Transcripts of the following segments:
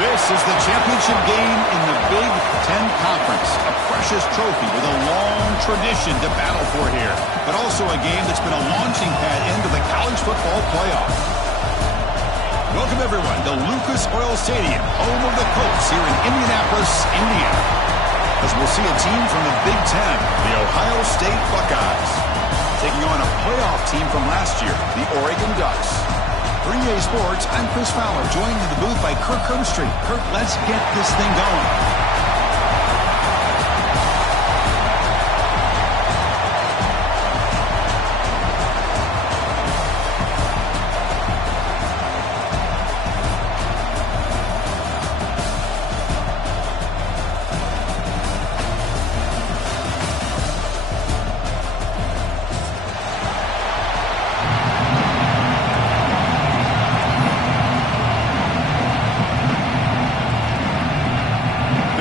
This is the championship game in the Big Ten Conference. A precious trophy with a long tradition to battle for here. But also a game that's been a launching pad into the college football playoff. Welcome, everyone, to Lucas Oil Stadium, home of the Colts here in Indianapolis, Indiana. As we'll see a team from the Big Ten, the Ohio State Buckeyes, taking on a playoff team from last year, the Oregon Ducks. For EA Sports, I'm Chris Fowler, joined in the booth by Kirk Herbstreit. Kirk, let's get this thing going.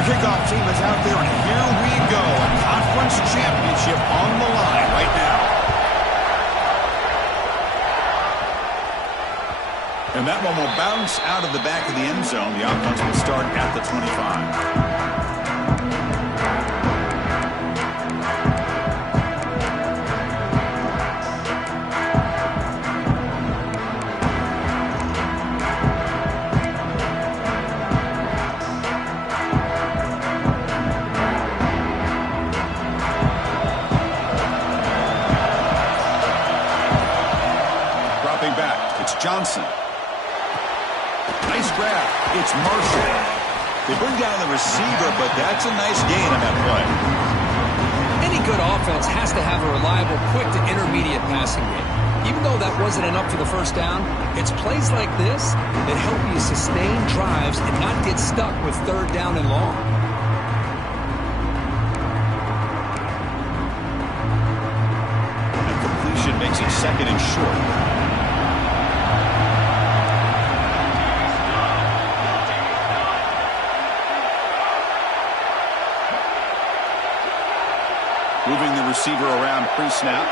Kickoff team is out there, and here we go. A conference championship on the line right now. And that one will bounce out of the back of the end zone. The offense will start at the 25. Johnson. Nice grab. It's Marshall. They bring down the receiver, but that's a nice gain on that play. Any good offense has to have a reliable, quick to intermediate passing game. Even though that wasn't enough for the first down, it's plays like this that help you sustain drives and not get stuck with third down and long. And completion makes it second and short. Moving the receiver around pre-snap.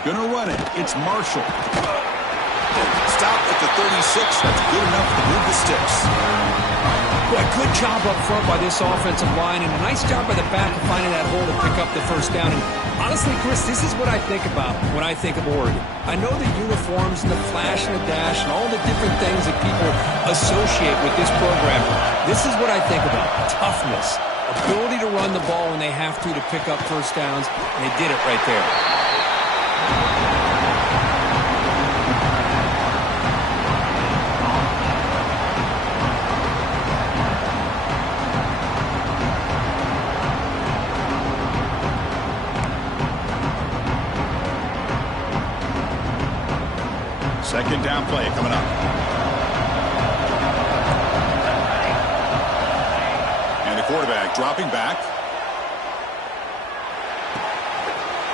Gonna run it. It's Marshall. Stop at the 36. That's good enough to move the sticks. Boy, good job up front by this offensive line, and a nice job by the back of finding that hole to pick up the first down. And honestly, Chris, this is what I think about when I think of Oregon. I know the uniforms and the flash and the dash and all the different things that people associate with this program. This is what I think about. Toughness. Ability to run the ball when they have to pick up first downs, and they did it right there. Second down play coming up. And the quarterback dropping back.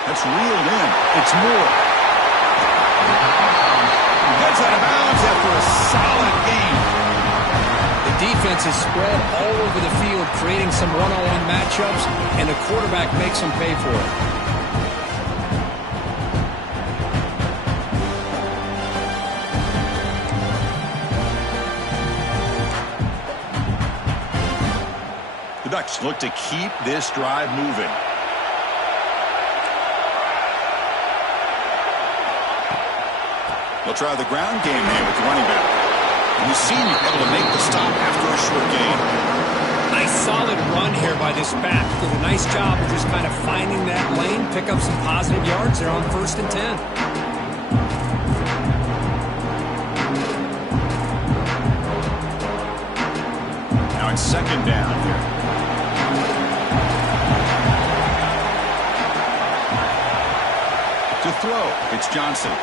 That's reeled in. It's Moore. Heads out of bounds after a solid game. The defense is spread all over the field, creating some one-on-one matchups, and the quarterback makes them pay for it. The Ducks look to keep this drive moving. They'll try the ground game here with the running back. And the senior able to make the stop after a short gain. Nice solid run here by this back. Did a nice job of just kind of finding that lane, pick up some positive yards there on 1st and 10. Now it's second down here. To throw, it's Johnson.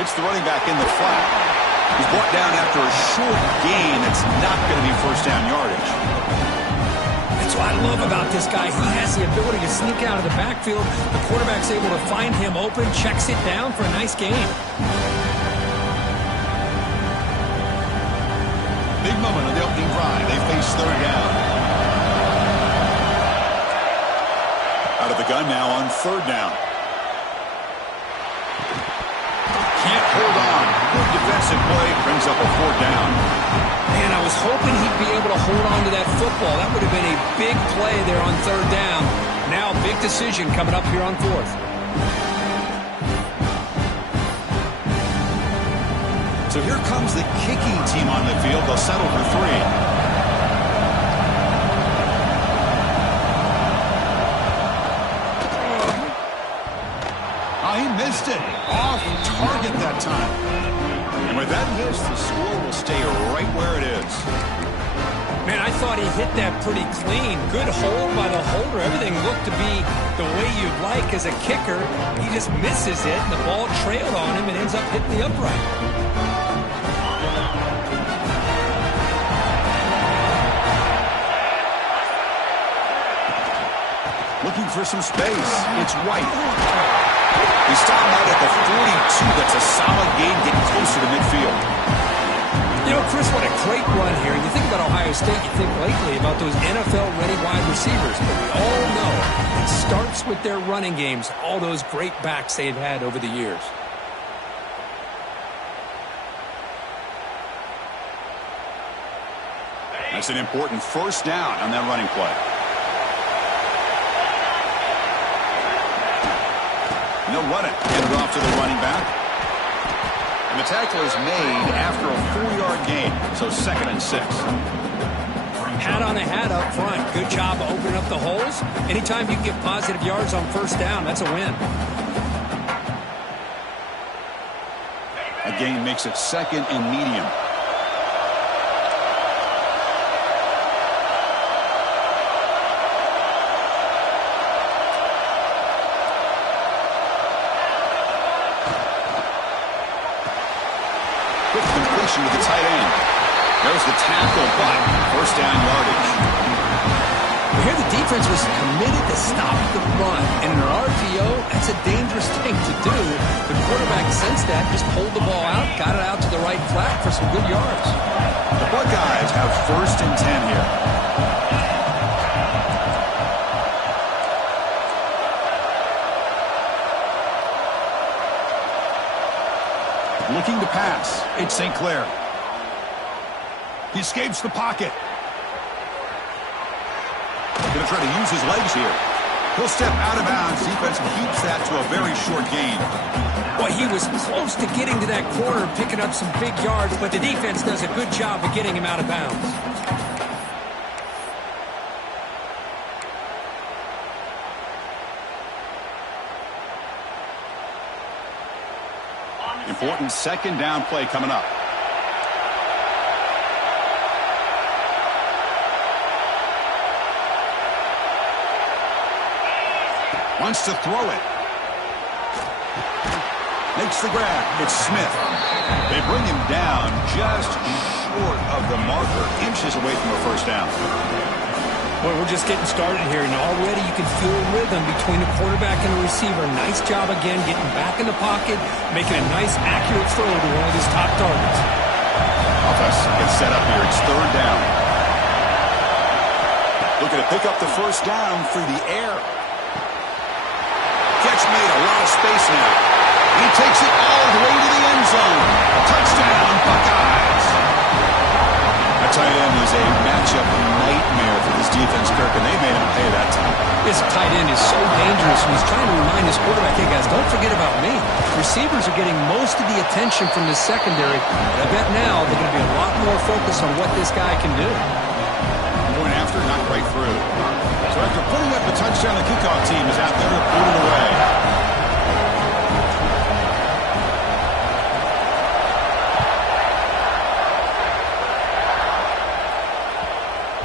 It's the running back in the flat. He's brought down after a short gain. It's not going to be first down yardage. That's what I love about this guy. He has the ability to sneak out of the backfield. The quarterback's able to find him open, checks it down for a nice gain. Big moment on the opening drive. They face third down. Out of the gun now on third down. Can't hold on. Good defensive play. Brings up a 4th down. Man, I was hoping he'd be able to hold on to that football. That would have been a big play there on 3rd down. Now, big decision coming up here on 4th. So here comes the kicking team on the field. They'll settle for 3. He missed it. Off target that time. And with that miss, the score will stay right where it is. Man, I thought he hit that pretty clean. Good hold by the holder. Everything looked to be the way you'd like as a kicker. He just misses it, and the ball trailed on him and ends up hitting the upright. Looking for some space. It's White. He stopped out at the 42. That's a solid gain, getting closer to midfield. You know, Chris, what a great run here. You think about Ohio State, you think lately about those NFL-ready wide receivers. But we all know it starts with their running games, all those great backs they've had over the years. That's an important 1st down on that running play. And they'll run it. Hand it off to the running back. And the tackle is made after a 4-yard gain. So 2nd and 6. Hat on a hat up front. Good job of opening up the holes. Anytime you can get positive yards on 1st down, that's a win. A gain makes it 2nd and medium. Quick completion to the tight end. There's the tackle, but 1st down yardage. Here the defense was committed to stop the run. And in an RPO, that's a dangerous thing to do. The quarterback sensed that, just pulled the ball out, got it out to the right flat for some good yards. The Buckeyes have 1st and 10 here. Looking to pass. It's St. Clair. He escapes the pocket. Going to try to use his legs here. He'll step out of bounds. Defense keeps that to a very short gain. Well, he was close to getting to that corner, picking up some big yards, but the defense does a good job of getting him out of bounds. Important 2nd down play coming up. Wants to throw it. Makes the grab. It's Smith. They bring him down just short of the marker, inches away from a 1st down. Boy, we're just getting started here, and already you can feel a rhythm between the quarterback and the receiver. Nice job again getting back in the pocket, making a nice, accurate throw to one of his top targets. Offense gets set up here. It's 3rd down. Looking to pick up the 1st down through the air. Catch made, a lot of space now. He takes it all the way to the end zone. Touchdown, Buckeyes. That tight end is a matchup nightmare for this defense, Kirk, and they made him pay that time. This tight end is so dangerous. He's trying to remind his quarterback, hey, guys, don't forget about me. Receivers are getting most of the attention from this secondary, but I bet now they're going to be a lot more focused on what this guy can do. Going after, not quite through. So after putting up the touchdown, the kickoff team is out there to boot it away.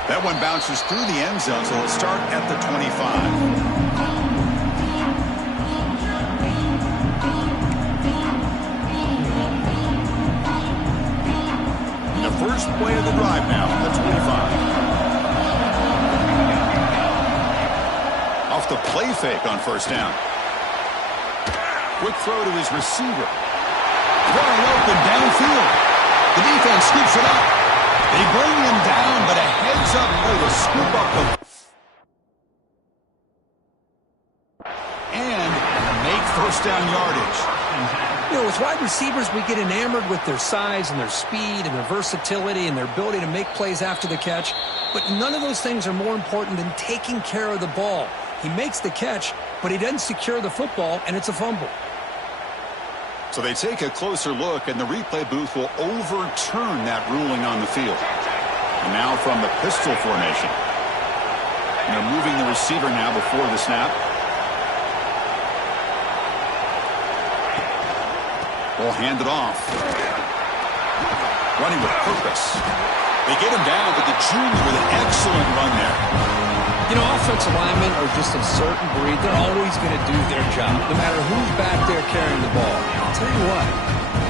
That one bounces through the end zone, so it'll start at the 25. The first play of the drive now, the 25. Off the play fake on 1st down. Quick throw to his receiver. Throwing open downfield. The defense scoops it up. They bring him down, but a heads-up play to scoop up the... And make 1st down yardage. You know, with wide receivers, we get enamored with their size and their speed and their versatility and their ability to make plays after the catch. But none of those things are more important than taking care of the ball. He makes the catch, but he doesn't secure the football, and it's a fumble. So they take a closer look, and the replay booth will overturn that ruling on the field. And now from the pistol formation. And they're moving the receiver now before the snap. Will hand it off. Running with purpose. They get him down, but the junior with an excellent run there. You know, offensive linemen are just a certain breed. They're always going to do their job, no matter who's back there carrying the ball. I'll tell you what,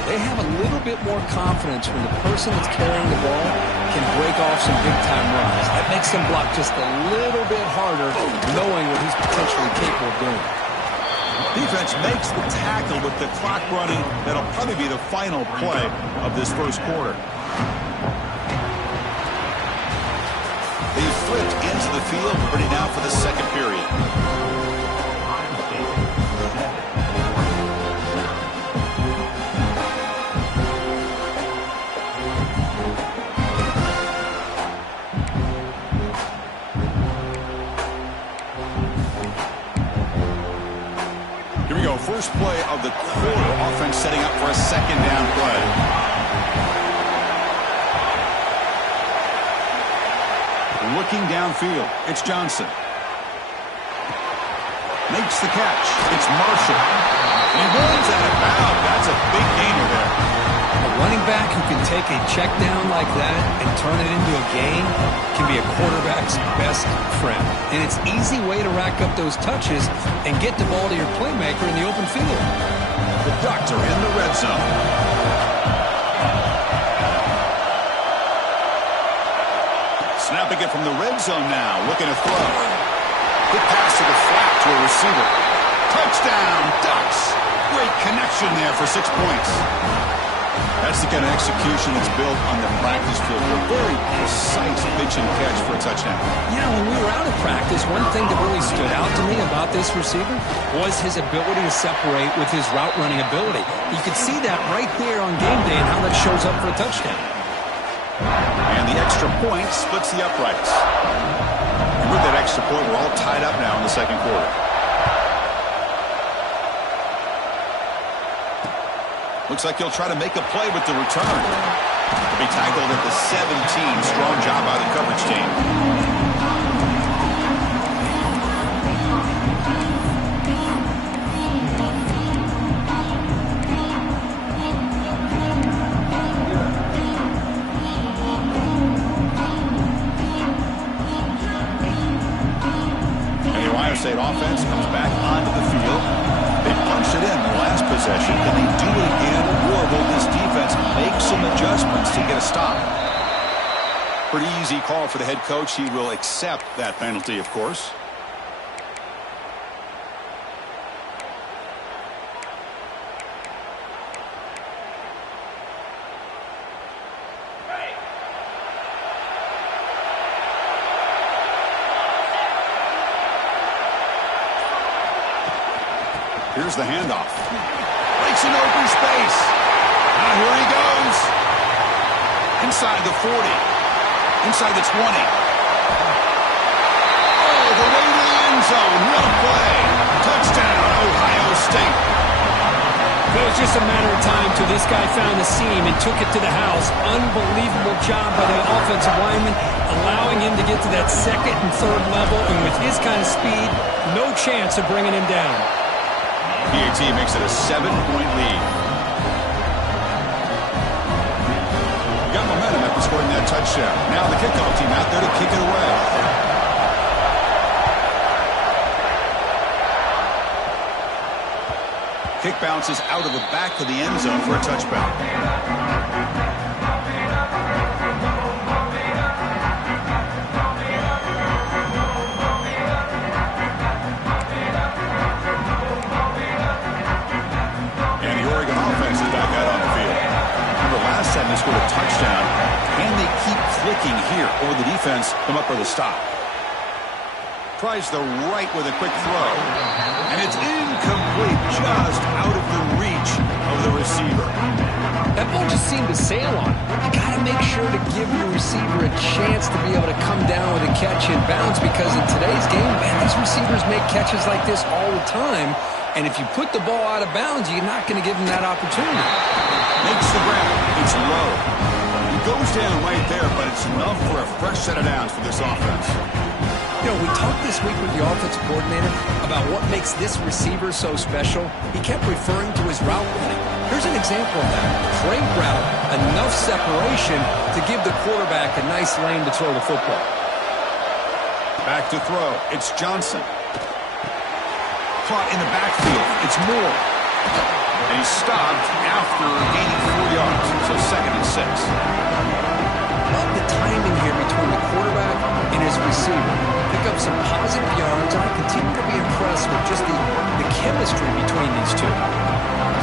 they have a little bit more confidence when the person that's carrying the ball can break off some big-time runs. That makes them block just a little bit harder, knowing what he's potentially capable of doing. Defense makes the tackle with the clock running. That'll probably be the final play of this first quarter. They flipped into the field, ready now for the second period. Here we go, first play of the quarter. Offense setting up for a second down play. Looking downfield, it's Johnson. Makes the catch. It's Marshall. And he runs out of bounds. That's a big gainer there. A running back who can take a check down like that and turn it into a gain can be a quarterback's best friend. And it's an easy way to rack up those touches and get the ball to your playmaker in the open field. The Ducks are in the red zone. Snapping it from the red zone now, looking to throw. Good pass to the flat to a receiver. Touchdown, Ducks. Great connection there for 6 points. That's the kind of execution that's built on the practice field. A very precise pitch and catch for a touchdown. Yeah, when we were out of practice, one thing that really stood out to me about this receiver was his ability to separate with his route running ability. You could see that right there on game day and how that shows up for a touchdown. And the extra point splits the uprights. And with that extra point, we're all tied up now in the second quarter. Looks like he'll try to make a play with the return. He'll be tackled at the 17. Strong job by the coverage team. State offense comes back onto the field. They punched it in the last possession. Can they do it again, or will this defense make some adjustments to get a stop? Pretty easy call for the head coach. He will accept that penalty, of course. Here's the handoff. Breaks an open space. Now here he goes. Inside the 40. Inside the 20. Oh, the way to the end zone. What a play. Touchdown, Ohio State. It was just a matter of time till this guy found the seam and took it to the house. Unbelievable job by the offensive lineman, allowing him to get to that second and third level. And with his kind of speed, no chance of bringing him down. PAT makes it a 7-point lead. Got momentum after scoring that touchdown. Now the kickoff team out there to kick it away. Kick bounces out of the back of the end zone for a touchback. They scored a touchdown. Can they keep clicking here, or will the defense come up with a stop? Tries the right with a quick throw. And it's incomplete, just out of the reach of the receiver. That ball just seemed to sail on. You got to make sure to give your receiver a chance to be able to come down with a catch in bounds, because in today's game, man, these receivers make catches like this all the time. And if you put the ball out of bounds, you're not going to give them that opportunity. Makes the grab. It's low. He goes down right there, but it's enough for a fresh set of downs for this offense. You know, we talked this week with the offensive coordinator about what makes this receiver so special. He kept referring to his route running. Here's an example of that. Great route, enough separation to give the quarterback a nice lane to throw the football. Back to throw. It's Johnson. Caught in the backfield. It's Moore. And he's stopped after gaining 4 yards. So 2nd and 6. Love the timing here between the quarterback and his receiver. Pick up some positive yards. I continue to be impressed with just the chemistry between these two.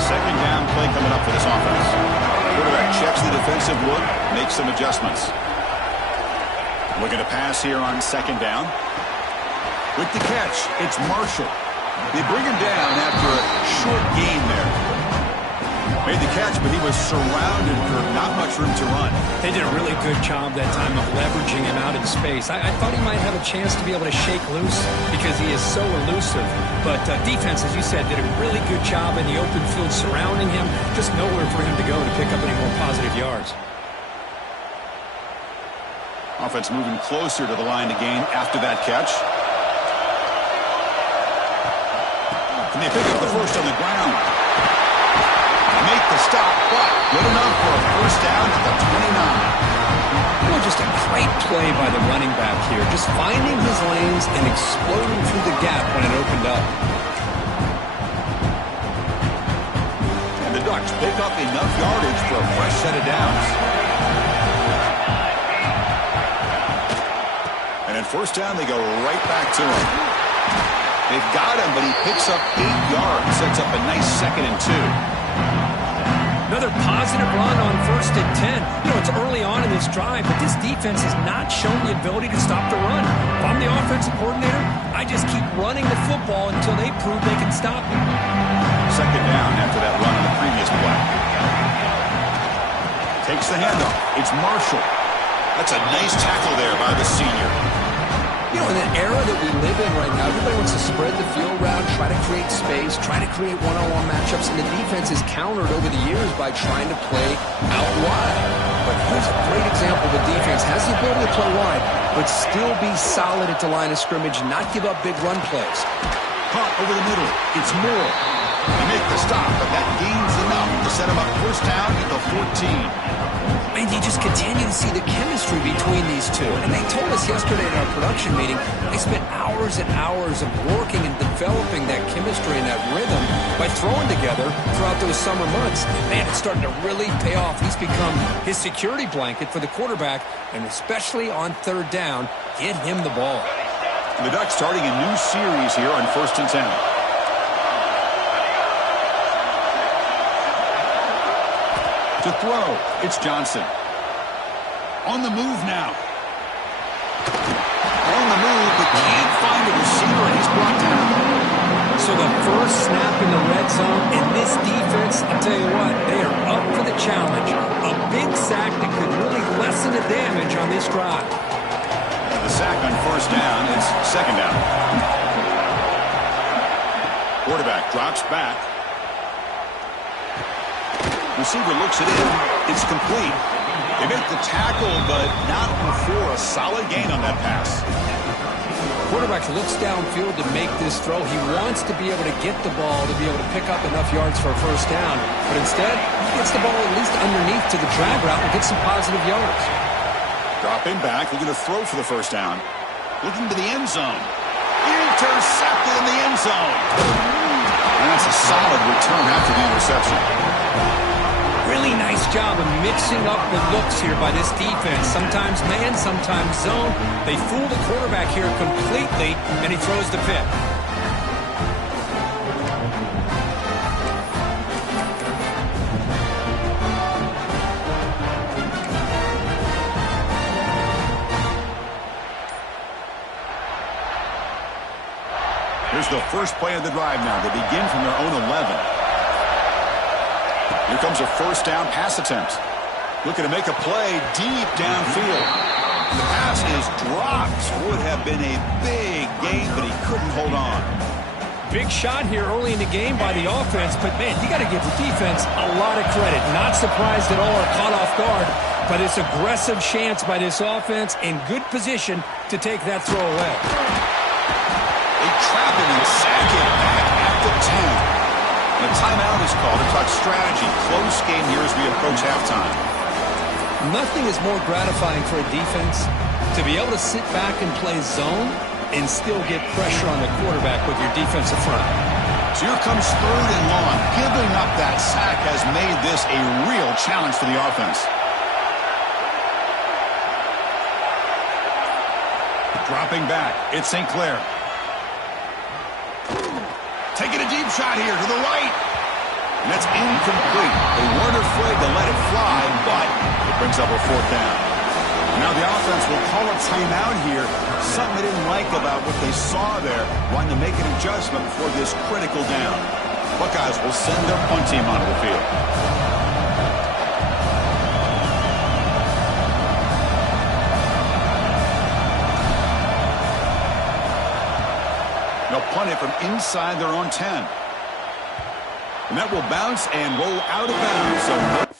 2nd down play coming up for this offense. Quarterback checks the defensive look, makes some adjustments. Looking to pass here on 2nd down. With the catch, it's Marshall. They bring him down after a short gain there. Made the catch, but he was surrounded for not much room to run. They did a really good job that time of leveraging him out in space. I thought he might have a chance to be able to shake loose because he is so elusive. But defense, as you said, did a really good job in the open field surrounding him. Just nowhere for him to go to pick up any more positive yards. Offense moving closer to the line to gain after that catch. And they pick up the first on the ground. Make the stop, but good enough for a first down at the 29. Well, just a great play by the running back here. Just finding his lanes and exploding through the gap when it opened up. And the Ducks pick up enough yardage for a fresh set of downs. And at first down, they go right back to him. They've got him, but he picks up 8 yards, sets up a nice 2nd and 2. Another positive run on 1st and 10. You know, it's early on in this drive, but this defense has not shown the ability to stop the run. If I'm the offensive coordinator, I just keep running the football until they prove they can stop it. 2nd down after that run on the previous play. Takes the handoff. It's Marshall. That's a nice tackle there by the senior. You know, in the era that we live in right now, everybody wants to spread the field route, try to create space, try to create one-on-one matchups, and the defense is countered over the years by trying to play out wide. But here's a great example. The defense has the ability to play wide, but still be solid at the line of scrimmage, not give up big run plays. Caught over the middle. It's Moore. They make the stop, but that gains enough to set him up first down at the 14. And you just continue to see the chemistry between these two. And they told us yesterday at our production meeting, they spent hours and hours of working and developing that chemistry and that rhythm by throwing together throughout those summer months. Man, it's starting to really pay off. He's become his security blanket for the quarterback, and especially on 3rd down, get him the ball. The Ducks starting a new series here on 1st and 10. To throw, it's Johnson. On the move now. On the move, but can't find a receiver, and he's brought down. So the first snap in the red zone, and this defense, I'll tell you what, they are up for the challenge. A big sack that could really lessen the damage on this drive. The sack on 1st down is 2nd down. Quarterback drops back. Receiver looks it in. It's complete. They make the tackle, but not before a solid gain on that pass. Quarterback looks downfield to make this throw. He wants to be able to get the ball to be able to pick up enough yards for a first down. But instead, he gets the ball at least underneath to the drag route and gets some positive yards. Dropping back, looking to throw for the first down. Looking to the end zone. Intercepted in the end zone. And that's a solid return after the interception. Really nice job of mixing up the looks here by this defense. Sometimes man, sometimes zone. They fool the quarterback here completely, and he throws the pick. Here's the first play of the drive now. They begin from their own 11. Here comes a first down pass attempt. Looking to make a play deep downfield. The pass is dropped. Would have been a big gain, but he couldn't hold on. Big shot here early in the game by the offense, but, man, you got to give the defense a lot of credit. Not surprised at all or caught off guard, but it's aggressive chance by this offense in good position to take that throw away. They trap him and sack him back at the 10. The timeout is called to talk strategy. Close game here as we approach halftime. Nothing is more gratifying for a defense to be able to sit back and play zone and still get pressure on the quarterback with your defensive front. So here comes 3rd and long. Giving up that sack has made this a real challenge for the offense. Dropping back, it's St. Clair. Taking a deep shot here to the right. And that's incomplete. They weren't afraid to let it fly, but it brings up a 4th down. Now the offense will call a timeout here. Something they didn't like about what they saw there. Wanting to make an adjustment before this critical down. Buckeyes will send their punt team onto the field. They'll punt it from inside their own 10. And that will bounce and roll out of bounds. So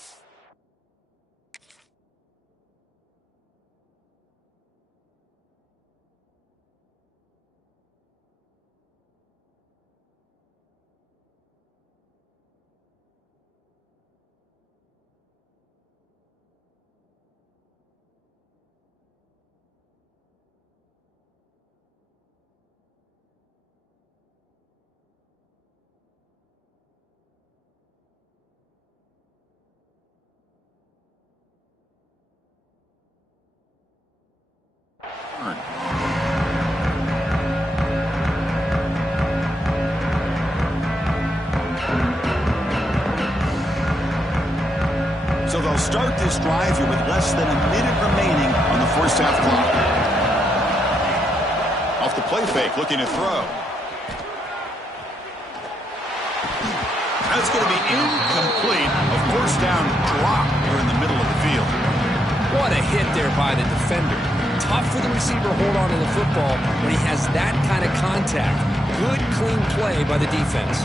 So they'll start this drive here with less than a minute remaining on the first half clock. Off the play fake, looking to throw. That's going to be incomplete. A first down drop here in the middle of the field. What a hit there by the defender. Tough for the receiver to hold on to the football when he has that kind of contact. Good, clean play by the defense.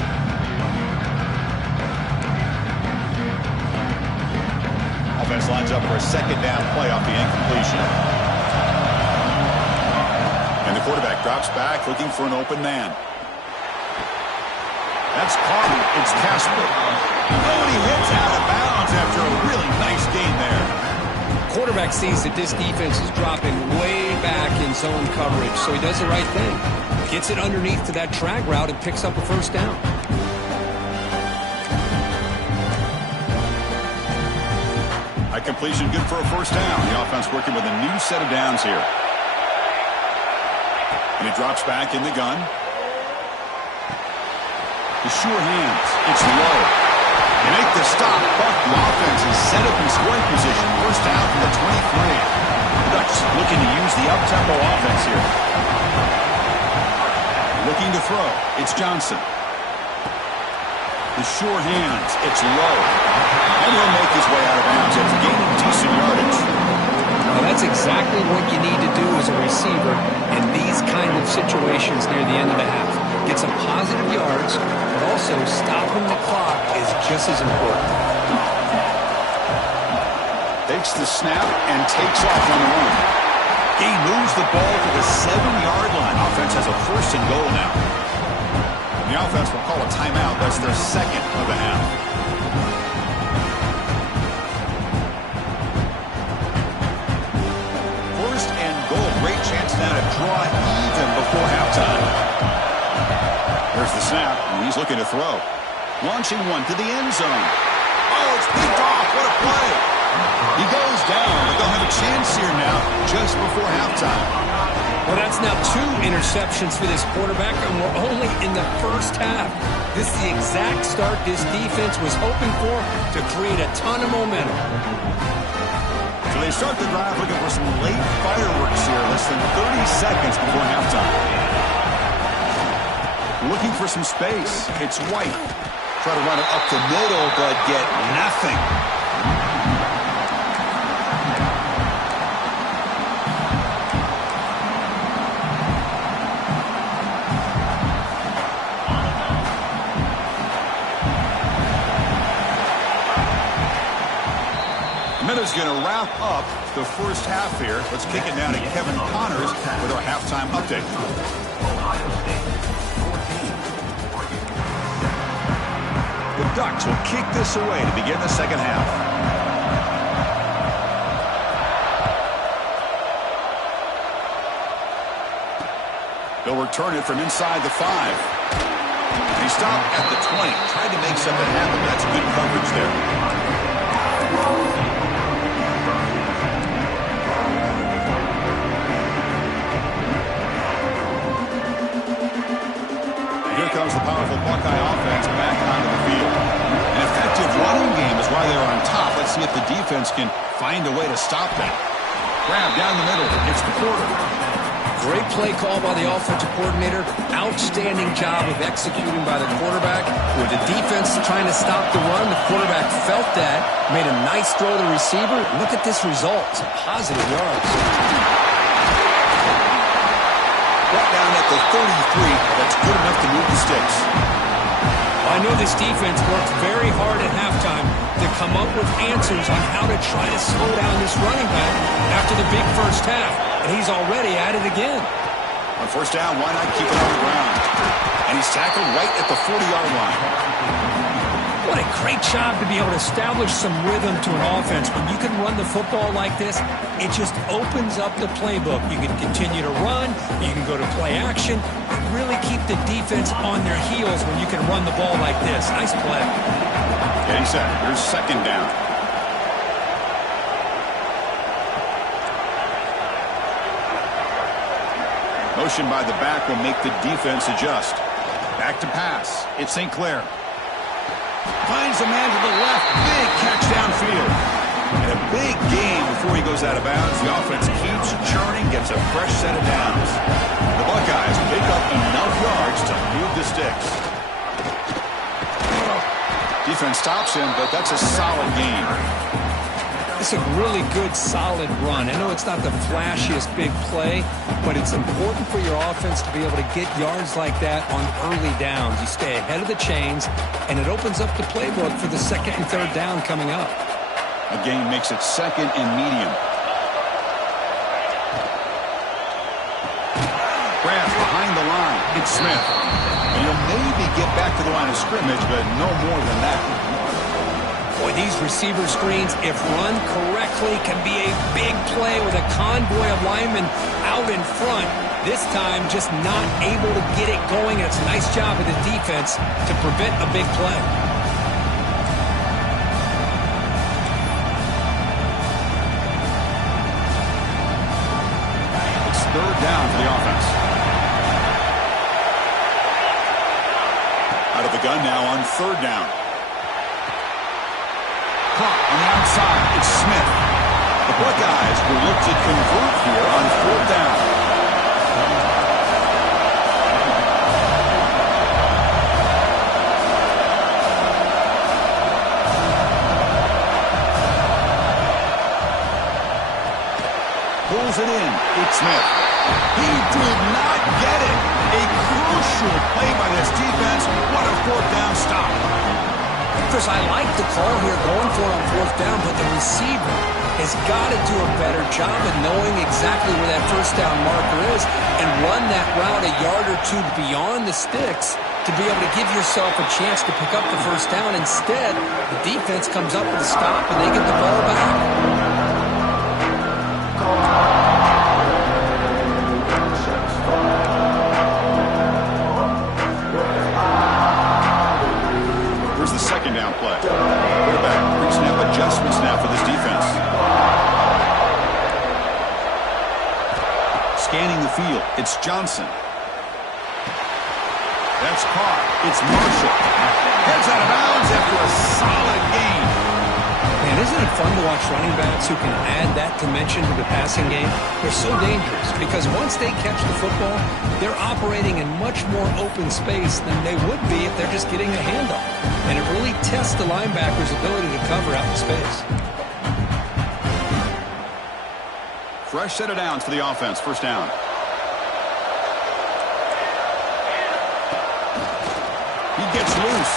Offense lines up for a second down play off the incompletion. And the quarterback drops back looking for an open man. That's caught. It's Casper. Oh, and he hits out of bounds after a really nice gain there. Quarterback sees that this defense is dropping way back in zone coverage, so he does the right thing. Gets it underneath to that drag route and picks up a first down. A completion good for a first down. The offense working with a new set of downs here. And he drops back in the gun. The sure hands. It's low. They make the stop, but the offense is set up in scoring position. First down from the 23. The Ducks looking to use the up-tempo offense here. Looking to throw. It's Johnson. The sure hands. It's low. And he'll make his way out of bounds after gaining decent yardage. Now that's exactly what you need to do as a receiver in these kind of situations near the end of the half. Get some positive yards, but also stopping the clock is just as important. Takes the snap and takes off on the run. He moves the ball to the 7-yard line. Offense has a first and goal now. The offense will call a timeout. That's their second of the half. First and goal. Great chance now to draw even before halftime. There's the snap, and he's looking to throw. Launching one to the end zone. Oh, it's picked off. What a play. He goes down, but they'll have a chance here now just before halftime. Well, that's now 2 interceptions for this quarterback, and we're only in the first half. This is the exact start this defense was hoping for to create a ton of momentum. So they start the drive looking for some late fireworks here, less than 30 seconds before halftime. Looking for some space. It's White. Try to run it up the middle, but get nothing. Minute's going to wrap up the first half here. Let's kick it down to Kevin Connors with our halftime update. The Ducks will kick this away to begin the second half. They'll return it from inside the 5. And he stopped at the 20. Tried to make something happen, but that's good coverage there. Here comes the powerful Buckeye offense back onto the field. An effective running game is why they're on top. Let's see if the defense can find a way to stop that. Grab down the middle. It's the quarter. Great play call by the offensive coordinator. Outstanding job of executing by the quarterback. With the defense trying to stop the run, the quarterback felt that, made a nice throw to the receiver. Look at this result. It's a positive yards. Brought down at the 33. That's good enough to move the sticks. I know this defense worked very hard at halftime to come up with answers on how to try to slow down this running back after the big first half. And he's already at it again. On first down, why not keep it on the ground? And he's tackled right at the 40-yard line. What a great job to be able to establish some rhythm to an offense. When you can run the football like this, it just opens up the playbook. You can continue to run. You can go to play action. Really keep the defense on their heels when you can run the ball like this. Nice play. Getting set. Here's second down. Motion by the back will make the defense adjust. Back to pass. It's St. Clair. Finds a man to the left. Big catch downfield. And a big gain before he goes out of bounds. The offense keeps churning, gets a fresh set of downs. The Buckeyes pick up enough yards to move the sticks. Defense stops him, but that's a solid gain. It's a really good, solid run. I know it's not the flashiest big play, but it's important for your offense to be able to get yards like that on early downs. You stay ahead of the chains, and it opens up the playbook for the second and third down coming up. A gain makes it second and medium. Grant behind the line. It's Smith. And he'll maybe get back to the line of scrimmage, but no more than that. Boy, these receiver screens, if run correctly, can be a big play with a convoy of linemen out in front. This time, just not able to get it going. And it's a nice job of the defense to prevent a big play. It's third down for the offense. Out of the gun now on third down. On the outside, it's Smith. The Buckeyes will look to convert here on fourth down. Pulls it in. It's Smith. He did not get it. A crucial play by this defense. What a fourth down stop. Chris, I like the call here going for it on fourth down, but the receiver has got to do a better job of knowing exactly where that first down marker is and run that route a yard or two beyond the sticks to be able to give yourself a chance to pick up the first down. Instead, the defense comes up with a stop and they get the ball back. Second down play. Quarterback pre-snap adjustments now for this defense. Scanning the field. It's Johnson. That's caught. It's Marshall. Heads out of bounds after a solid gain. And isn't it fun to watch running backs who can add that dimension to the passing game? They're so dangerous because once they catch the football, they're operating in much more open space than they would be if they're just getting a handoff. And it really tests the linebacker's ability to cover out in space. Fresh set of downs for the offense. First down. He gets loose.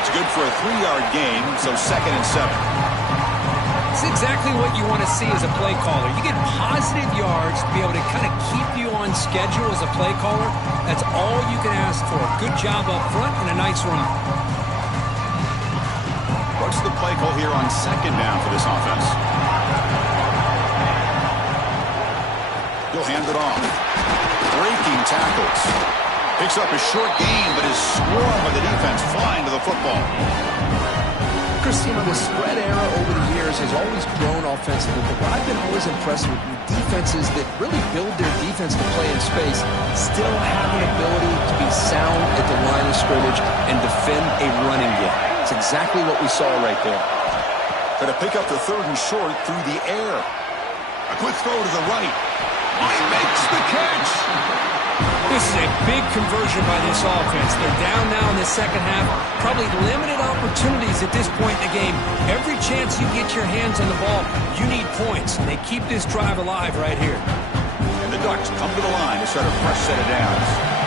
It's good for a 3-yard gain, so 2nd and 7. It's exactly what you want to see as a play caller. You get positive yards to be able to kind of keep you on schedule as a play caller. That's all you can ask for. Good job up front and a nice run. What's the play call here on 2nd down for this offense? He'll hand it off. Breaking tackles. Picks up a short gain, but is swarmed by the defense flying to the football. Christina, the spread era over the years has always grown offensively, but what I've been always impressed with defenses that really build their defense to play in space still have an ability to be sound at the line of scrimmage and defend a running game. It's exactly what we saw right there. Going to pick up the 3rd and short through the air. A quick throw to the right. He makes the catch. This is a big conversion by this offense. They're down now in the second half. Probably limited opportunities at this point in the game. Every chance you get your hands on the ball, you need points. And they keep this drive alive right here. And the Ducks come to the line to start a fresh set of downs.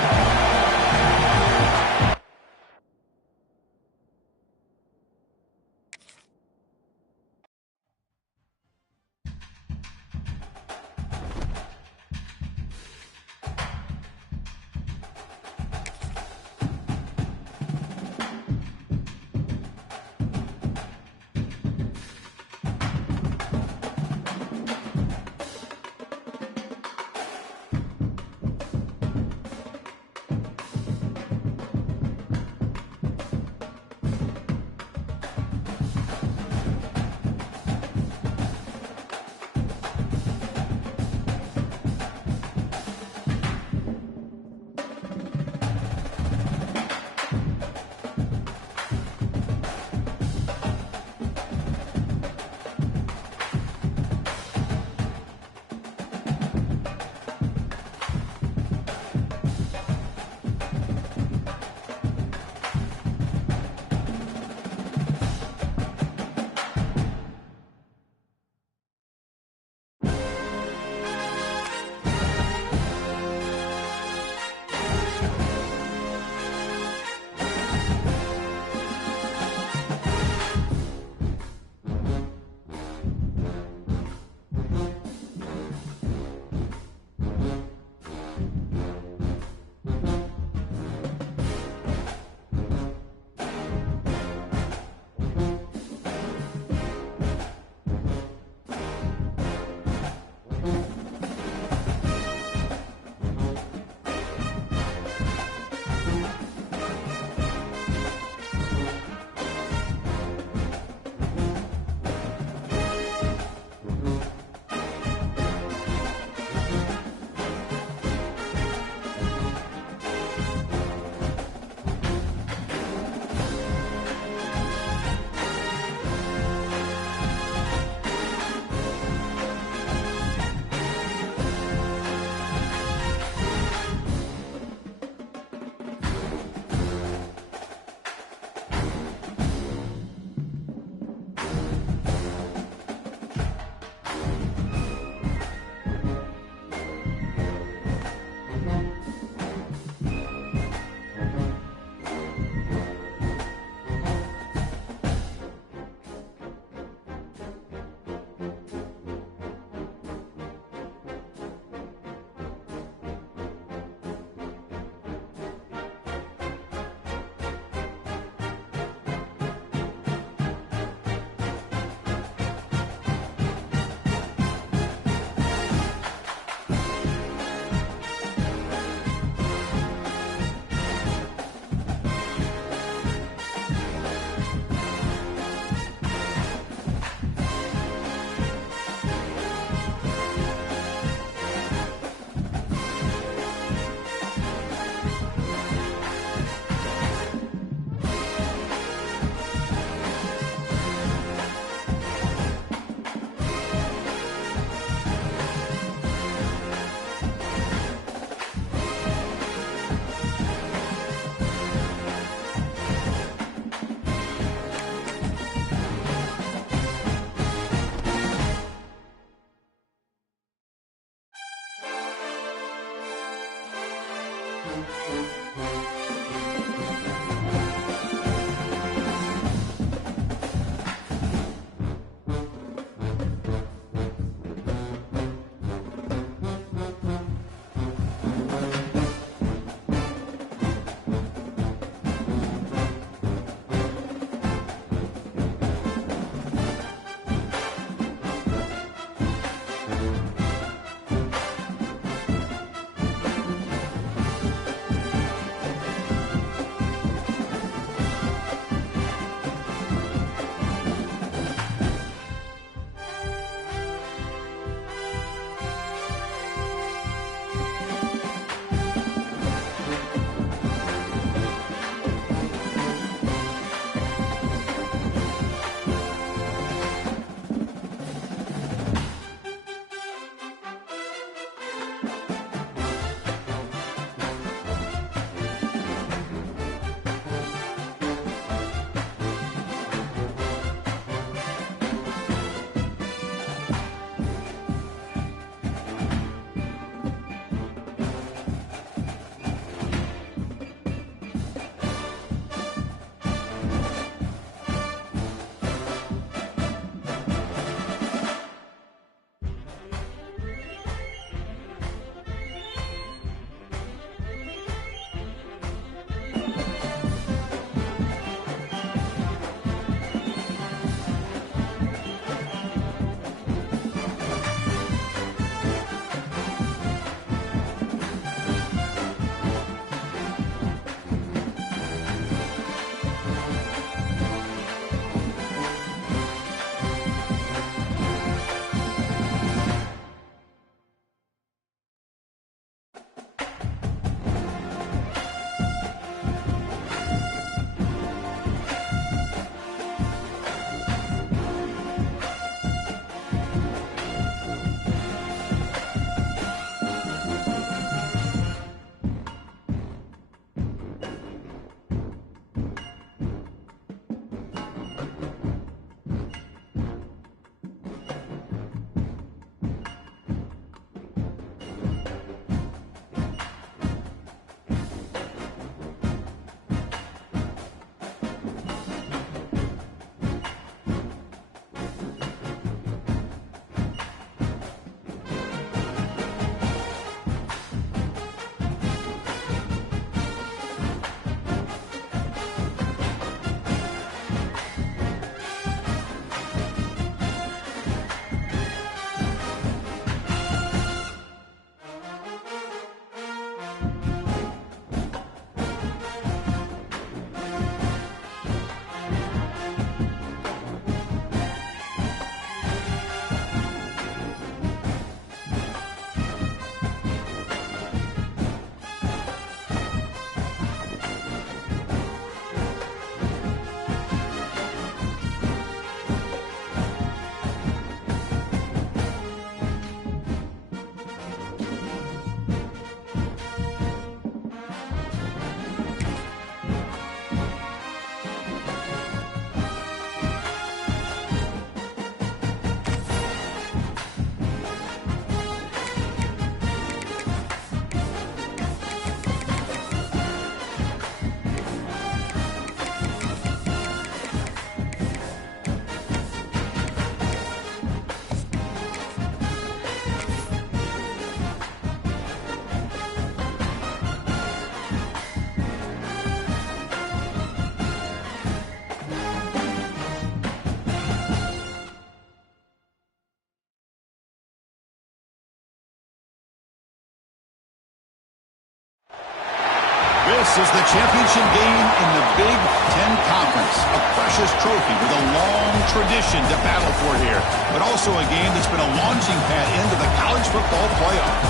This is the championship game in the Big Ten Conference. A precious trophy with a long tradition to battle for here, but also a game that's been a launching pad into the college football playoffs.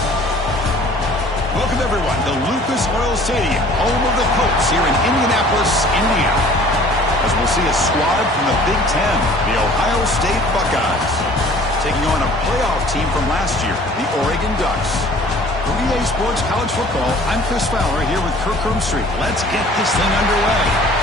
Welcome, everyone, to Lucas Oil Stadium, home of the Colts here in Indianapolis, Indiana. As we'll see a squad from the Big Ten, the Ohio State Buckeyes, taking on a playoff team from last year, the Oregon Ducks. For EA Sports College Football, I'm Chris Fowler here with Kirk Herbstreit. Let's get this thing underway.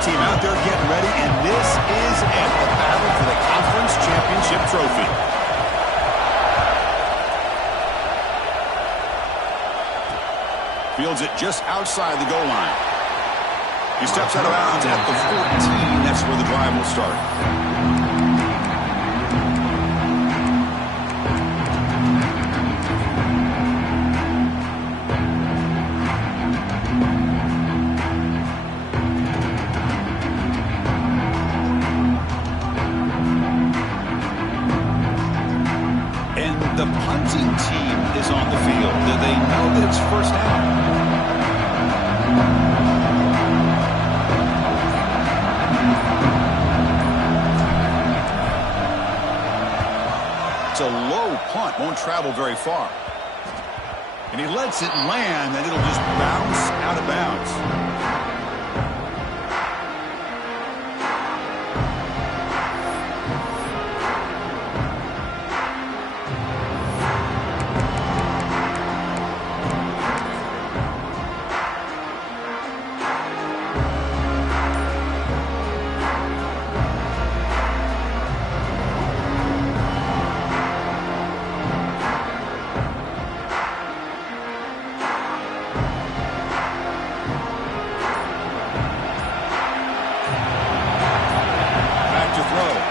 Team out there getting ready, and this is it, the battle for the conference championship trophy. Fields it just outside the goal line. He steps out of bounds at the 14. That's where the drive will start. The punting team is on the field. Do they know that it's first down? It's a low punt, won't travel very far. And he lets it land, and it'll just bounce out of bounds.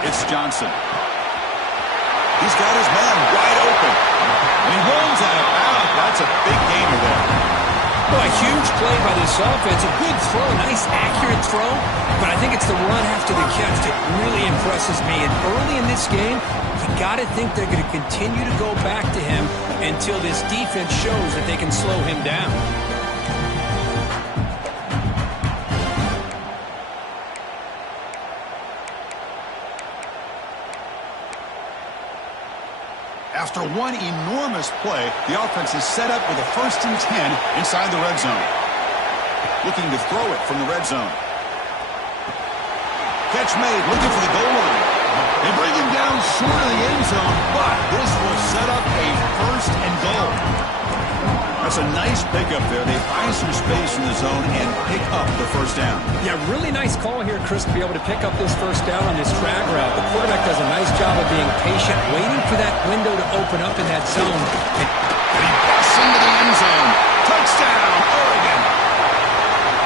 It's Johnson. He's got his man wide open. And he runs out of bounds. That's a big gainer there. Well, a huge play by this offense. A good throw, nice accurate throw. But I think it's the run after the catch that really impresses me. And early in this game, you got to think they're going to continue to go back to him until this defense shows that they can slow him down. After one enormous play, the offense is set up with a 1st and 10 inside the red zone. Looking to throw it from the red zone. Catch made, looking for the goal line. They bring him down short of the end zone, but this will set up a 1st and goal. That's a nice pickup there. They find some space in the zone and pick up the 1st down. Yeah, really nice call here, Chris, to be able to pick up this 1st down on this drag route. The quarterback does a nice job of being patient, waiting for that window to open up in that zone. And he busts into the end zone. Touchdown, Oregon.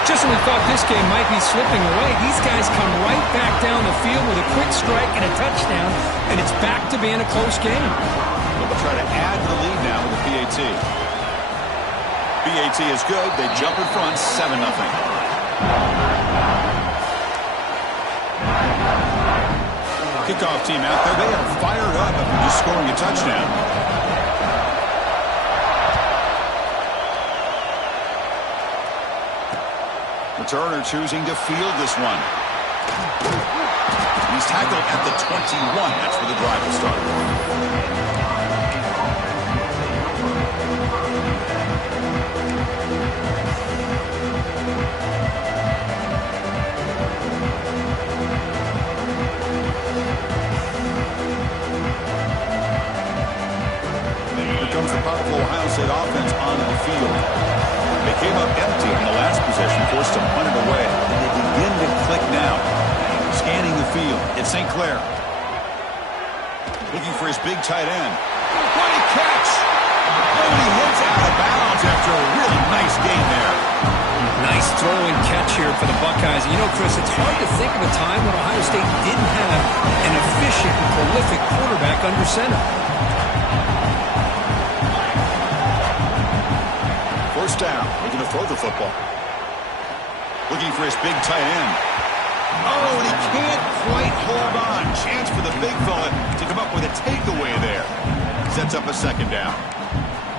Just when we thought this game might be slipping away, these guys come right back down the field with a quick strike and a touchdown, and it's back to being a close game. They'll try to add to the lead now with the PAT. PAT is good. They jump in front, 7-0. Kickoff team out there. They are fired up after just scoring a touchdown. Returner choosing to field this one. He's tackled at the 21. That's where the drive will start. Comes the powerful Ohio State offense on the field. They came up empty on the last possession, forced to punt it away. And they begin to click now. Scanning the field. It's St. Clair. Looking for his big tight end. What a catch! Oh, he hits out of bounds after a really nice game there. Nice throw and catch here for the Buckeyes. You know, Chris, it's hard to think of a time when Ohio State didn't have an efficient and prolific quarterback under center. First down. Looking to throw the football. Looking for his big tight end. Oh, and he can't quite hold on. Chance for the big fella to come up with a takeaway there. Sets up a second down.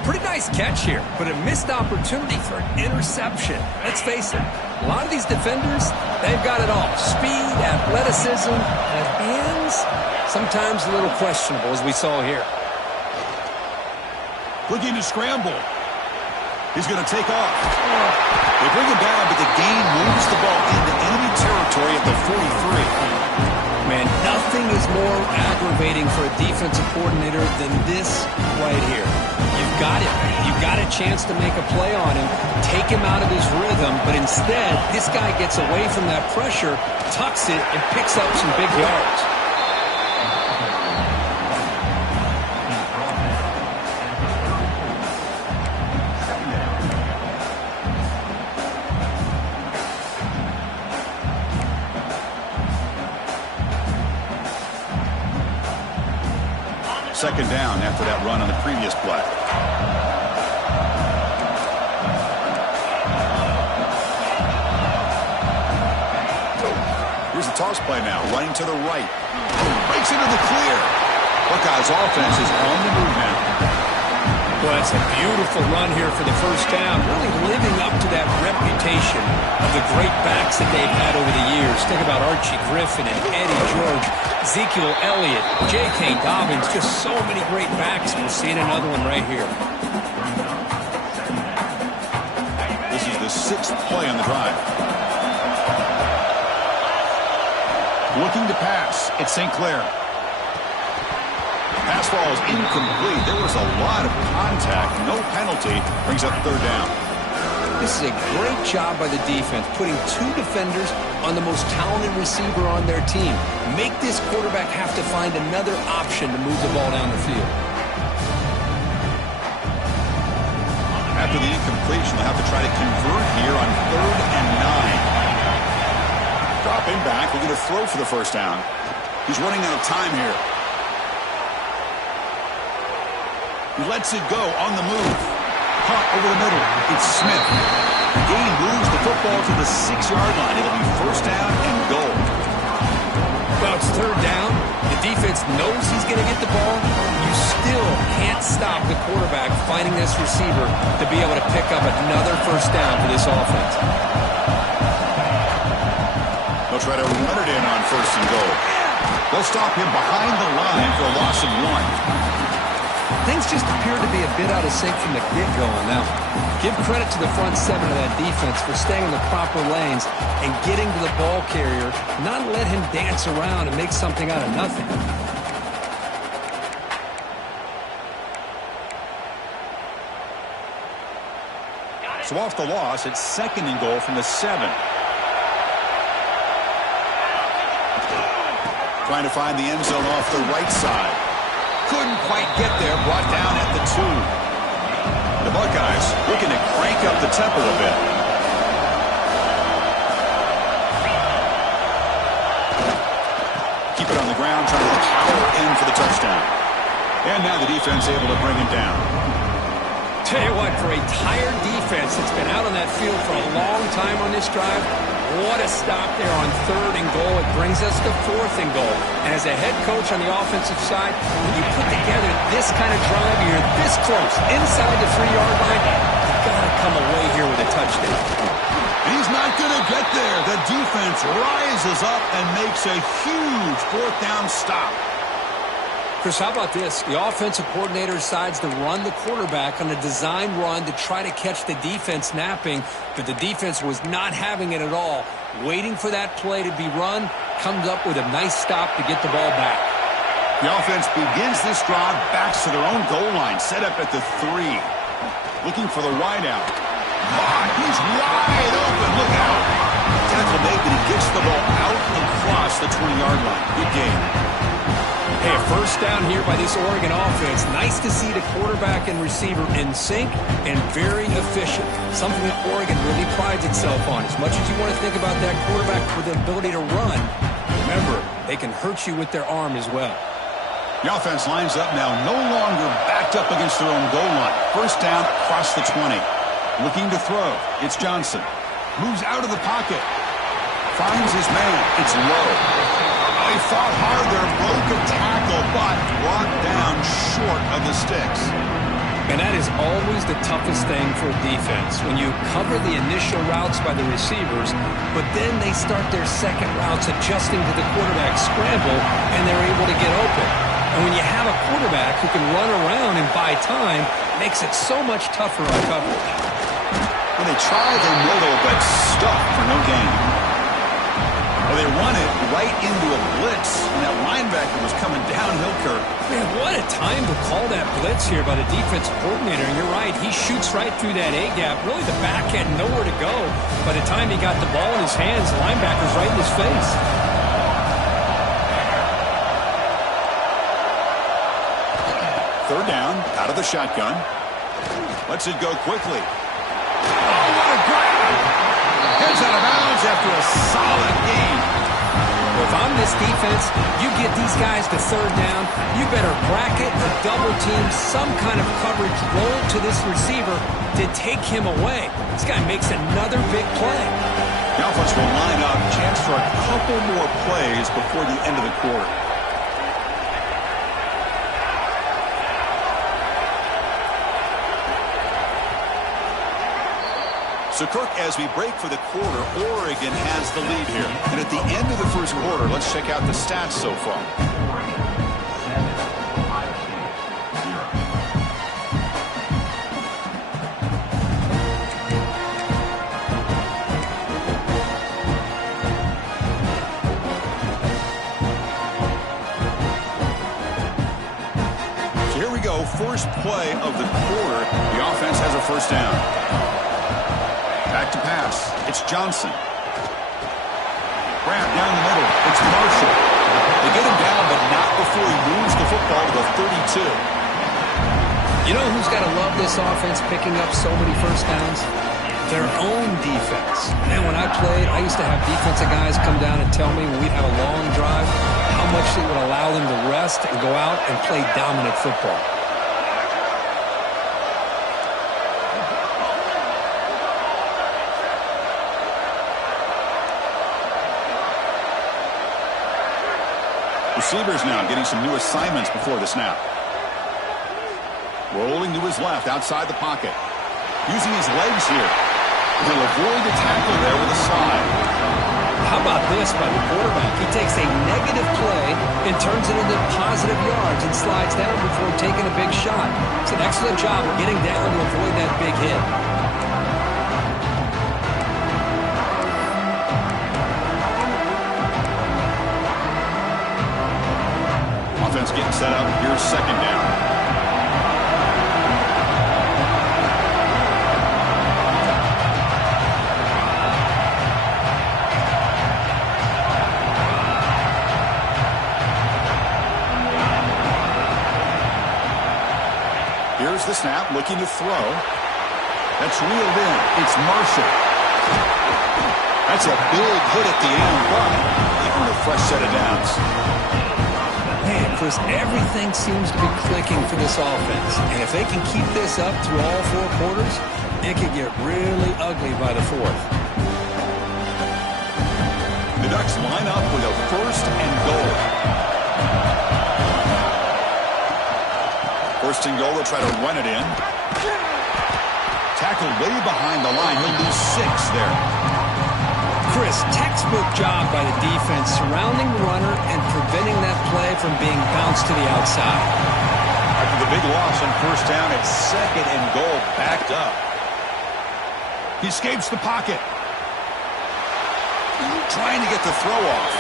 Pretty nice catch here, but a missed opportunity for an interception. Let's face it, a lot of these defenders, they've got it all. Speed, athleticism, and hands, sometimes a little questionable, as we saw here. Looking to scramble. He's going to take off. They bring him down, but the gain moves the ball into enemy territory at the 43. Man, nothing is more aggravating for a defensive coordinator than this right here. You've got it. You've got a chance to make a play on him, take him out of his rhythm, but instead, this guy gets away from that pressure, tucks it, and picks up some big yards. Second down after that run on the previous play. Here's the toss play now, running to the right. Breaks into the clear. Buckeyes offense is on the move now. Well, that's a beautiful run here for the first down, really living up to that reputation of the great backs that they've had over the years. Think about Archie Griffin and Eddie George, Ezekiel Elliott, J.K. Dobbins, just so many great backs. We're seeing another one right here. This is the 6th play on the drive. Looking to pass. It's St. Clair. Pass ball is incomplete. There was a lot of contact. No penalty. Brings up third down. This is a great job by the defense, putting two defenders on the most talented receiver on their team. Make this quarterback have to find another option to move the ball down the field. After the incompletion, they'll have to try to convert here on 3rd and 9. Dropping back, looking to throw for the first down. He's running out of time here. He lets it go on the move. Caught over the middle. It's Smith. Gain moves the football to the 6-yard line. It'll be first down and goal. Well, it's third down. The defense knows he's going to get the ball. You still can't stop the quarterback finding this receiver to be able to pick up another first down for this offense. They'll try to run it in on first and goal. They'll stop him behind the line for a loss of 1. Things just appear to be a bit out of sync from the get-go on that one. Give credit to the front seven of that defense for staying in the proper lanes and getting to the ball carrier, not let him dance around and make something out of nothing. So off the loss, it's second and goal from the 7. Trying to find the end zone off the right side. Couldn't quite get there, brought down at the 2. The Buckeyes looking to crank up the tempo a bit. Keep it on the ground, trying to power in for the touchdown. And now the defense able to bring him down. Tell you what, for a tired defense that's been out on that field for a long time on this drive, what a stop there on 3rd and goal. It brings us to 4th and goal. And as a head coach on the offensive side, when you put together this kind of drive, you're this close, inside the 3-yard line, you've got to come away here with a touchdown. He's not going to get there. The defense rises up and makes a huge 4th down stop. Chris, how about this? The offensive coordinator decides to run the quarterback on a design run to try to catch the defense napping, but the defense was not having it at all. Waiting for that play to be run, comes up with a nice stop to get the ball back. The offense begins this drive, backs to their own goal line, set up at the 3. Looking for the wideout. He's wide open. Look out. Tackle made, but he gets the ball out across the 20-yard line. Good game. Hey, a first down here by this Oregon offense. Nice to see the quarterback and receiver in sync and very efficient. Something that Oregon really prides itself on. As much as you want to think about that quarterback with the ability to run, remember, they can hurt you with their arm as well. The offense lines up now, no longer backed up against their own goal line. First down across the 20. Looking to throw. It's Johnson. Moves out of the pocket. Finds his man. It's low. He fought hard there, broke a tackle, but brought down short of the sticks. And that is always the toughest thing for a defense, when you cover the initial routes by the receivers, but then they start their second routes adjusting to the quarterback scramble, and they're able to get open. And when you have a quarterback who can run around and buy time, it makes it so much tougher on coverage. When they try their middle, but stuck for no gain. Well, they run it right into a blitz, and that linebacker was coming downhill, Kirk. Man, what a time to call that blitz here by the defensive coordinator. And you're right, he shoots right through that A-gap. Really, the back had nowhere to go. By the time he got the ball in his hands, the linebacker's right in his face. Third down, out of the shotgun. Lets it go quickly. Oh, what a grab! Heads out of bounds after a solid game. If I'm this defense, you get these guys to third down, you better bracket or double team some kind of coverage roll to this receiver to take him away. This guy makes another big play. The offense will line up, chance for a couple more plays before the end of the quarter. So, Kirk, as we break for the quarter, Oregon has the lead here. And at the end of the first quarter, let's check out the stats so far. So here we go, first play of the quarter. The offense has a first down. Back to pass. It's Johnson. Grab down the middle. It's Marshall. They get him down, but not before he moves the football to the 32. You know who's got to love this offense picking up so many first downs? Their own defense. Man, when I played, I used to have defensive guys come down and tell me when we'd have a long drive how much it would allow them to rest and go out and play dominant football. Receivers now getting some new assignments before the snap. Rolling to his left outside the pocket. Using his legs here. He'll avoid the tackle there with a slide. How about this by the quarterback? He takes a negative play and turns it into positive yards and slides down before taking a big shot. It's an excellent job of getting down to avoid that big hit. Offense getting set up. Here's second down. Here's the snap, looking to throw. That's reeled in. It's Marshall. That's a big hit at the end, but they earn a fresh set of downs. Man, Chris, everything seems to be clicking for this offense. And if they can keep this up through all four quarters, it could get really ugly by the fourth. The Ducks line up with a first and goal. First and goal, they'll try to run it in. Tackled way behind the line. He'll lose 6 there. Chris, textbook job by the defense surrounding the runner and preventing that play from being bounced to the outside. After the big loss on first down, it's second and goal, backed up. He escapes the pocket. Trying to get the throw off.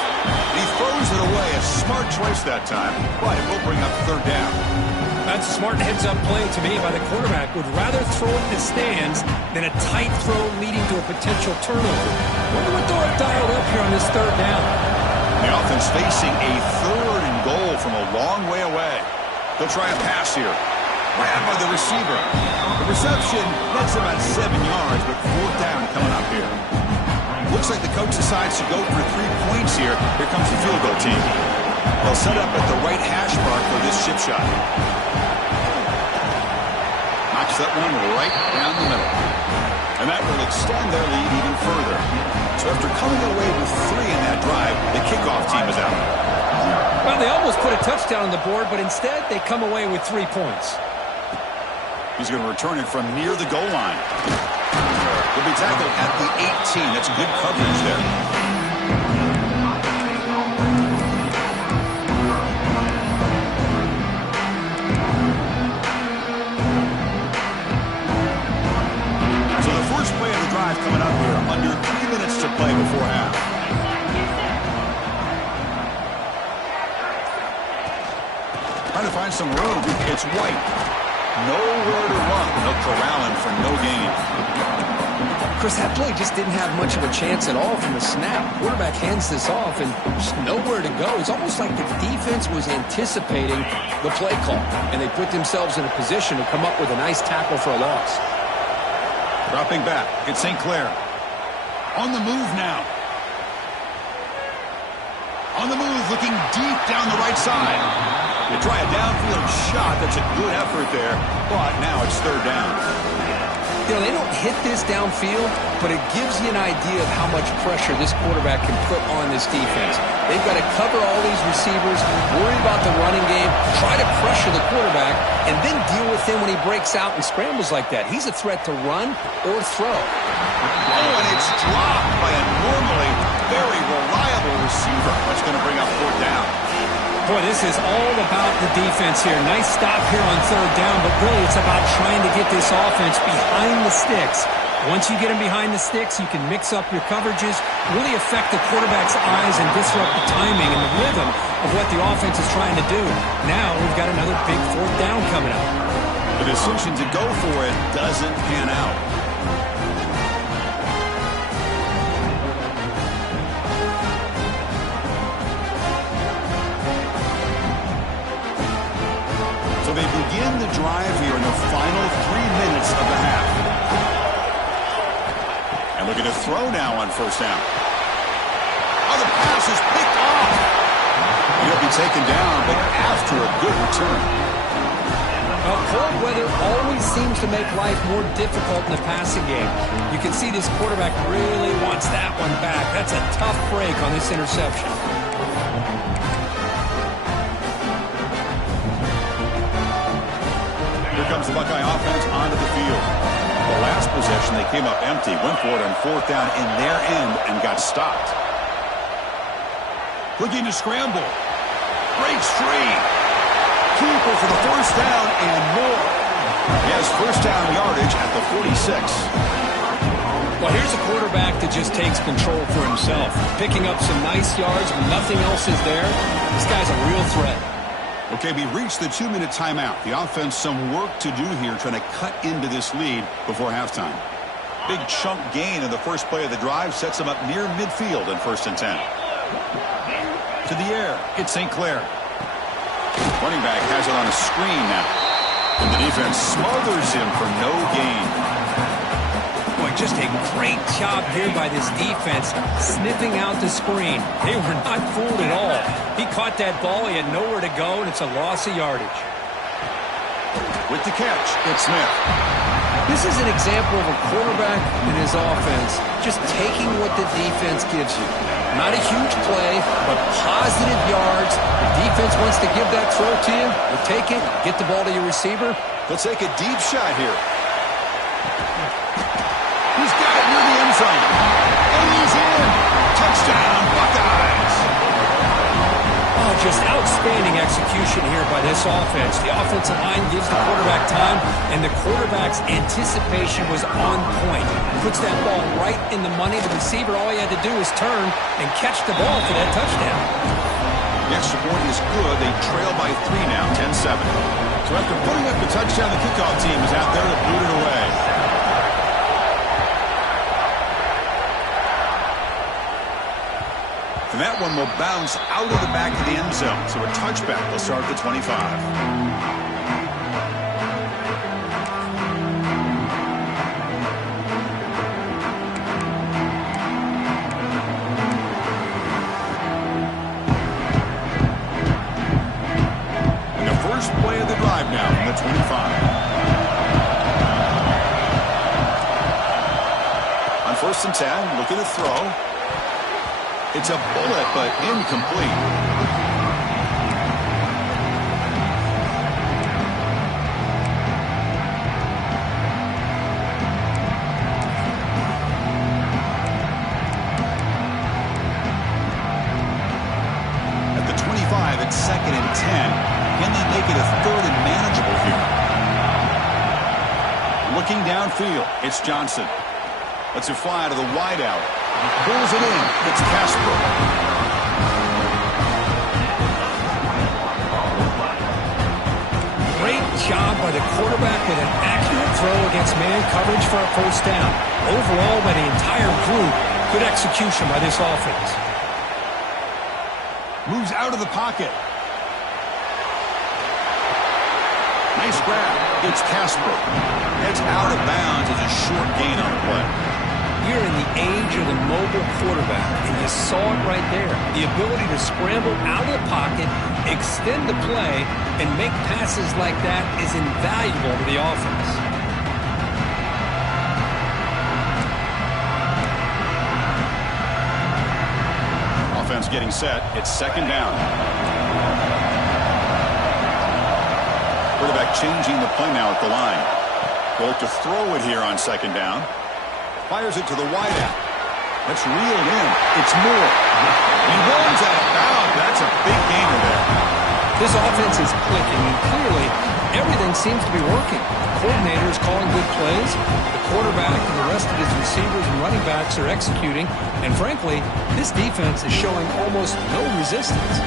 He throws it away. A smart choice that time, but it will bring up third down. That's a smart heads-up play to me by the quarterback. Would rather throw it in the stands than a tight throw leading to a potential turnover. Wonder what they'll have dialed up here on this third down. The offense facing a third and goal field from a long way away. They'll try a pass here. Grabbed by the receiver. The reception, that's about 7 yards, but 4th down coming up here. Looks like the coach decides to go for 3 points here. Here comes the field goal team. They'll set up at the right hash mark for this chip shot. Knocks that one right down the middle. And that will extend their lead even further. So after coming away with 3 in that drive, the kickoff team is out. Well, they almost put a touchdown on the board, but instead they come away with 3 points. He's going to return it from near the goal line. He'll be tackled at the 18. That's good coverage there. So the first play of the drive coming up here. Under 3 minutes to play before half. Trying to find some room. It's White. Nowhere to run. They'll corral him for no gain. Chris, that play just didn't have much of a chance at all from the snap. Quarterback hands this off and just nowhere to go. It's almost like the defense was anticipating the play call, and they put themselves in a position to come up with a nice tackle for a loss. Dropping back. It's St. Clair. On the move now. On the move, looking deep down the right side. They try a downfield shot. That's a good effort there, but now it's 3rd down. You know, they don't hit this downfield, but it gives you an idea of how much pressure this quarterback can put on this defense. They've got to cover all these receivers, worry about the running game, try to pressure the quarterback, and then deal with him when he breaks out and scrambles like that. He's a threat to run or throw. Oh, and it's dropped by a normally very reliable receiver. That's going to bring up 4th down. Boy, this is all about the defense here. Nice stop here on 3rd down, but really it's about trying to get this offense behind the sticks. Once you get them behind the sticks, you can mix up your coverages, really affect the quarterback's eyes and disrupt the timing and the rhythm of what the offense is trying to do. Now we've got another big 4th down coming up. The decision to go for it doesn't pan out. So they begin the drive here in the final 3 minutes of the half. And looking to throw now on 1st down. Oh, the pass is picked off. He'll be taken down, but after a good return. Well, cold weather always seems to make life more difficult in the passing game. You can see this quarterback really wants that one back. That's a tough break on this interception. Here comes the Buckeye offense onto the field. The last possession, they came up empty, went for it on 4th down in their end and got stopped. Looking to scramble. Breaks free. Keeper for the 1st down and more. He has 1st down yardage at the 46. Well, here's a quarterback that just takes control for himself. Picking up some nice yards when nothing else is there. This guy's a real threat. Okay, we reached the 2-minute timeout. The offense some work to do here trying to cut into this lead before halftime. Big chunk gain in the first play of the drive sets them up near midfield in 1st and 10. To the air, it's St. Clair. Running back has it on a screen now. And the defense smothers him for no gain. Boy, just a great job here by this defense, sniffing out the screen. They were not fooled at all. He caught that ball, he had nowhere to go, and it's a loss of yardage. With the catch, it's Smith. This is an example of a quarterback and his offense just taking what the defense gives you. Not a huge play, but positive yards. The defense wants to give that throw to you. You take it, get the ball to your receiver. They'll take a deep shot here. He's got it near the end zone. And he's in. Touchdown, Buckeyes. Oh, just outstanding execution here by this offense. The offensive line gives the quarterback time, and the quarterback's anticipation was on point. Puts that ball right in the money. The receiver, all he had to do was turn and catch the ball for that touchdown. The extra point is good. They trail by 3 now, 10-7. So after putting up the touchdown, the kickoff team is out there to boot it away. And that one will bounce out of the back of the end zone. So a touchback will start at the 25. Play of the drive now from the 25. On 1st and 10, look at the throw. It's a bullet, but incomplete. At the 25, it's 2nd and 10. Can they make it a 3rd and manageable here? Looking downfield, it's Johnson. Lets it fly to the wideout. Pulls it in. It's Casper. Great job by the quarterback with an accurate throw against man coverage for a first down. Overall, by the entire group, good execution by this offense. Moves out of the pocket. Nice grab. It's Casper. It's out of bounds as a short gain on the play. We're in the age of the mobile quarterback, and you saw it right there. The ability to scramble out of the pocket, extend the play, and make passes like that is invaluable to the offense. Offense getting set. It's 2nd down. Quarterback changing the play now at the line. Go to throw it here on 2nd down. Fires it to the wideout. That's reeled in. It's Moore. He runs out of bounds. That's a big gainer there. This offense is clicking, and clearly everything seems to be working. The coordinator is calling good plays. The quarterback and the rest of his receivers and running backs are executing. And frankly, this defense is showing almost no resistance.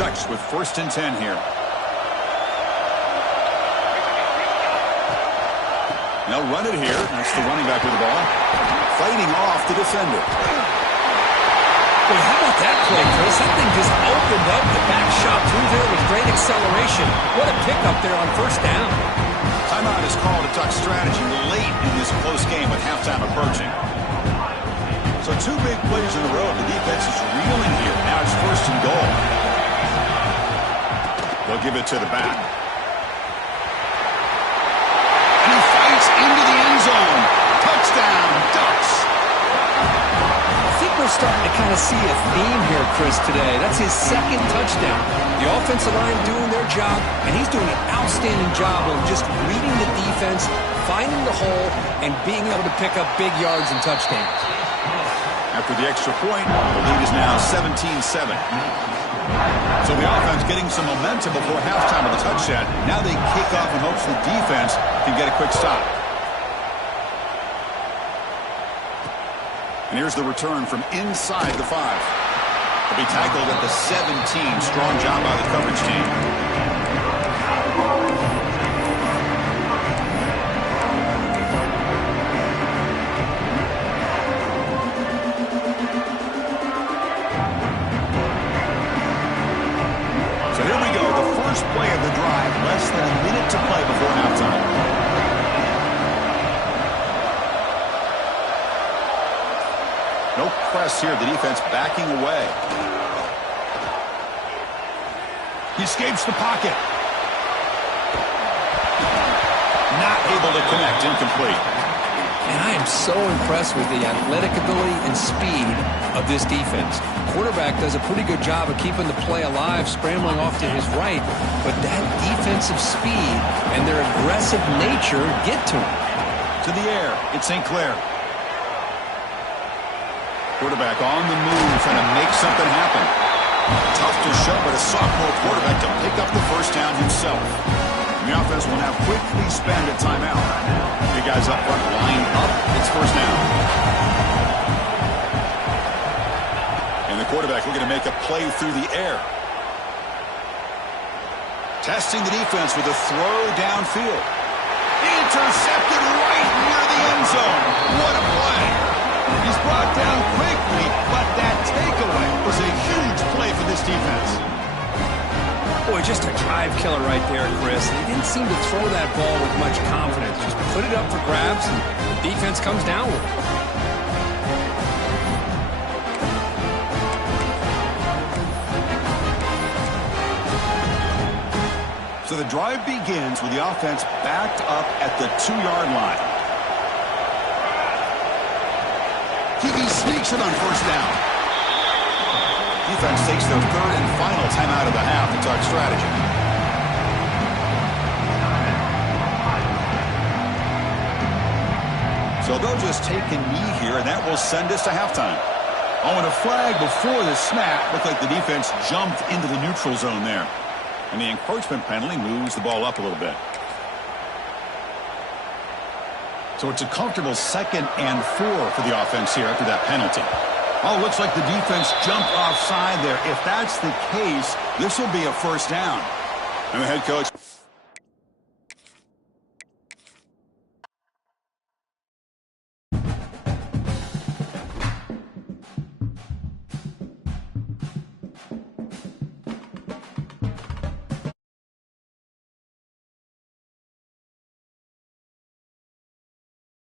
Ducks with 1st and 10 here. They'll run it here. That's the running back with the ball. Fighting off the defender. Boy, how about that play, Chris? That thing just opened up. The back shot through there with great acceleration. What a pickup there on 1st down. Timeout is called a Duck strategy late in this close game with halftime approaching. So 2 big plays in a row. The defense is reeling here. Now it's 1st and goal. They'll give it to the back. And he fights into the end zone. Touchdown, Ducks. I think we're starting to kind of see a theme here, Chris, today. That's his 2nd touchdown. The offensive line doing their job, and he's doing an outstanding job of just reading the defense, finding the hole, and being able to pick up big yards and touchdowns. After the extra point, the lead is now 17-7. So the offense getting some momentum before halftime of the touchdown. Now they kick off in hopes the defense can get a quick stop. And here's the return from inside the 5. He'll be tackled at the 17. Strong job by the coverage team. Play of the drive, less than a minute to play before halftime. No press here, the defense backing away. He escapes the pocket. Not able to connect, incomplete. And I am so impressed with the athletic ability and speed of this defense. Quarterback does a pretty good job of keeping the play alive, scrambling off to his right, but that defensive speed and their aggressive nature get to him. To the air, it's St. Clair. Quarterback on the move, trying to make something happen. Tough to show, but a sophomore quarterback to pick up the 1st down himself. And the offense will now quickly spend a timeout. Big guys up front, line up. It's 1st down. And the quarterback looking to make a play through the air. Testing the defense with a throw downfield. Intercepted right near the end zone. What a play. He's brought down quickly, but that takeaway was a huge play for this defense. Boy, just a drive killer right there, Chris. He didn't seem to throw that ball with much confidence. Just put it up for grabs, and the defense comes down with it. So the drive begins with the offense backed up at the 2-yard line. He sneaks it on first down. Defense takes their third and final timeout of the half to talk strategy. So they'll just take a knee here, and that will send us to halftime. Oh, and a flag before the snap. Looked like the defense jumped into the neutral zone there. And the encroachment penalty moves the ball up a little bit. So it's a comfortable 2nd and 4 for the offense here after that penalty. Oh, looks like the defense jumped offside there. If that's the case, this will be a first down. And the head coach